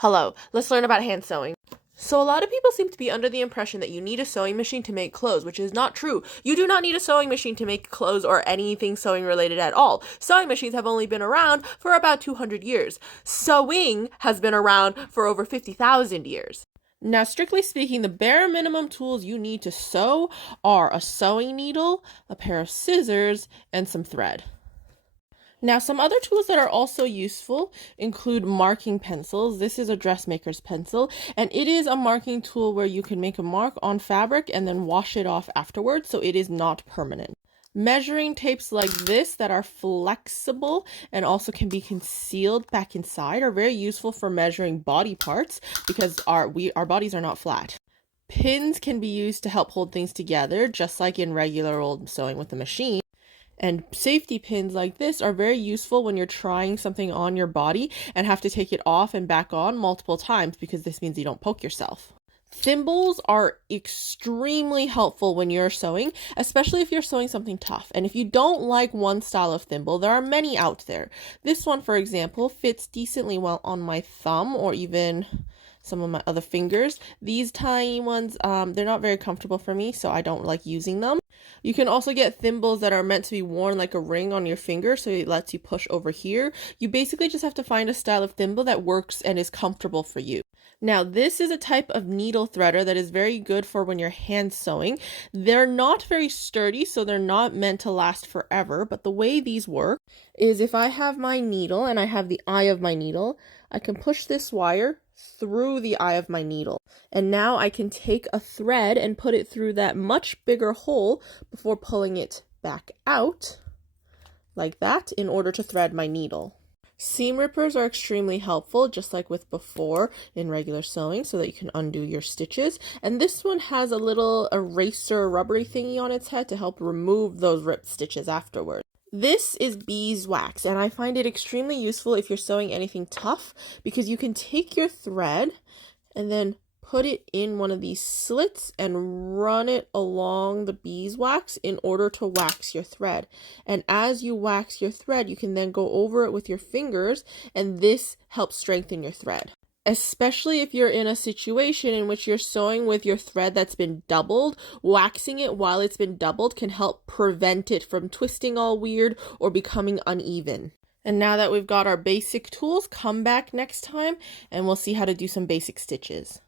Hello, let's learn about hand sewing. So a lot of people seem to be under the impression that you need a sewing machine to make clothes, which is not true. You do not need a sewing machine to make clothes or anything sewing related at all. Sewing machines have only been around for about 200 years. Sewing has been around for over 50,000 years. Now, strictly speaking, the bare minimum tools you need to sew are a sewing needle, a pair of scissors, and some thread. Now, some other tools that are also useful include marking pencils. This is a dressmaker's pencil, and it is a marking tool where you can make a mark on fabric and then wash it off afterwards, so it is not permanent. Measuring tapes like this that are flexible and also can be concealed back inside are very useful for measuring body parts because our bodies are not flat. Pins can be used to help hold things together, just like in regular old sewing with a machine. And safety pins like this are very useful when you're trying something on your body and have to take it off and back on multiple times because this means you don't poke yourself. Thimbles are extremely helpful when you're sewing, especially if you're sewing something tough. And if you don't like one style of thimble, there are many out there. This one, for example, fits decently well on my thumb or even some of my other fingers. These tiny ones, they're not very comfortable for me, so I don't like using them. You can also get thimbles that are meant to be worn like a ring on your finger, so it lets you push over here. You basically just have to find a style of thimble that works and is comfortable for you. Now, this is a type of needle threader that is very good for when you're hand sewing. They're not very sturdy, so they're not meant to last forever, but the way these work is if I have my needle and I have the eye of my needle, I can push this wire through the eye of my needle. And now I can take a thread and put it through that much bigger hole before pulling it back out like that in order to thread my needle. Seam rippers are extremely helpful, just like with before in regular sewing, so that you can undo your stitches. And this one has a little eraser rubbery thingy on its head to help remove those ripped stitches afterwards. This is beeswax, and I find it extremely useful if you're sewing anything tough because you can take your thread and then put it in one of these slits and run it along the beeswax in order to wax your thread. And as you wax your thread, you can then go over it with your fingers, and this helps strengthen your thread. Especially if you're in a situation in which you're sewing with your thread that's been doubled, waxing it while it's been doubled can help prevent it from twisting all weird or becoming uneven. And now that we've got our basic tools, come back next time and we'll see how to do some basic stitches.